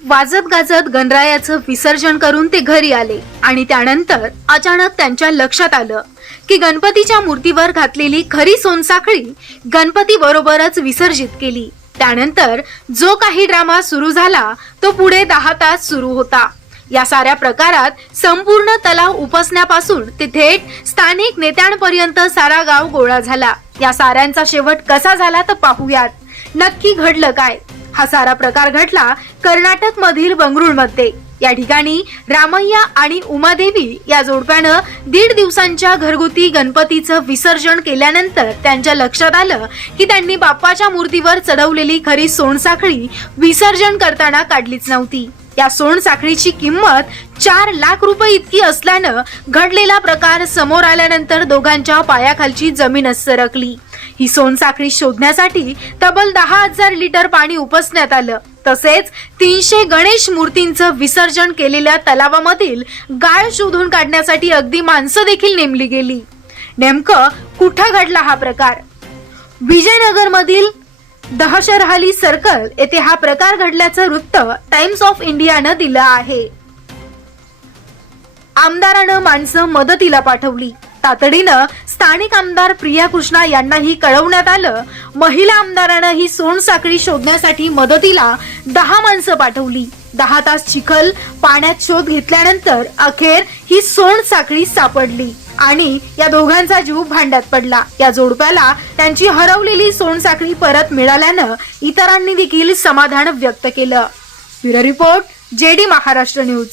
वाजत गाजत गणरायाचं विसर्जन करून ते घरी आले. आणि त्यानंतर अचानक त्यांच्या लक्षात आलं की गणपतीच्या मूर्तीवर घातलेली खरी सोनसाखळी गणपती बरोबरच विसर्जित केली. त्यानंतर जो काही ड्रामा सुरू झाला तो पुढे दहा तास सुरू होता. या साऱ्या प्रकारात संपूर्ण तलाव उपसण्यापासून ते थेट स्थानिक नेत्यांपर्यंत सारा गाव गोळा झाला. या साऱ्यांचा शेवट कसा झाला तर पाहूयात. नक्की घडलं काय? हा सारा प्रकार घडला कर्नाटक मधील बंगळुरूमध्ये. या ठिकाणी रामय्या आणि उमादेवी या जोडप्यानं दीड दिवसांच्या घरगुती गणपतीचं विसर्जन केल्यानंतर त्यांच्या लक्षात आलं की त्यांनी बाप्पाच्या मूर्तीवर चढवलेली खरी सोनसाखळी विसर्जन करताना काढलीच नव्हती. या सोनसाखळीची किंमत चार लाख रुपये इतकी असल्यानं घडलेला प्रकार समोर आल्यानंतर दोघांच्या पायाखालची जमीनच सरकली. ही सोनसाखळी शोधण्यासाठी तब्बल दहा हजार लिटर पाणी उपसण्यात आलं. तसेच तीनशे गणेश मूर्तींचं विसर्जन केलेल्या तलावामधील गाळ शोधून काढण्यासाठी अगदी माणसं देखील नेमली गेली. नेमकं कुठं घडला हा प्रकार? विजयनगरमधील दहशरहाली सर्कल येथे हा प्रकार घडल्याचं वृत्त टाइम्स ऑफ इंडियानं दिलं आहे. आमदारानं माणसं मदतीला पाठवली. तातडीनं स्थानिक आमदार प्रिया कृष्णा यांनाही कळवण्यात आलं. महिला आमदारानं ही सोनसाखळी शोधण्यासाठी मदतीला दहा माणसं पाठवली. दहा तास चिखल पाण्यात शोध घेतल्यानंतर अखेर ही सोनसाखळी सापडली आणि या दोघांचा जीव भांड्यात पडला. या जोडप्याला त्यांची हरवलेली सोनसाखळी परत मिळाल्यानं इतरांनी देखील समाधान व्यक्त केलं. Bureau report JD Maharashtra news.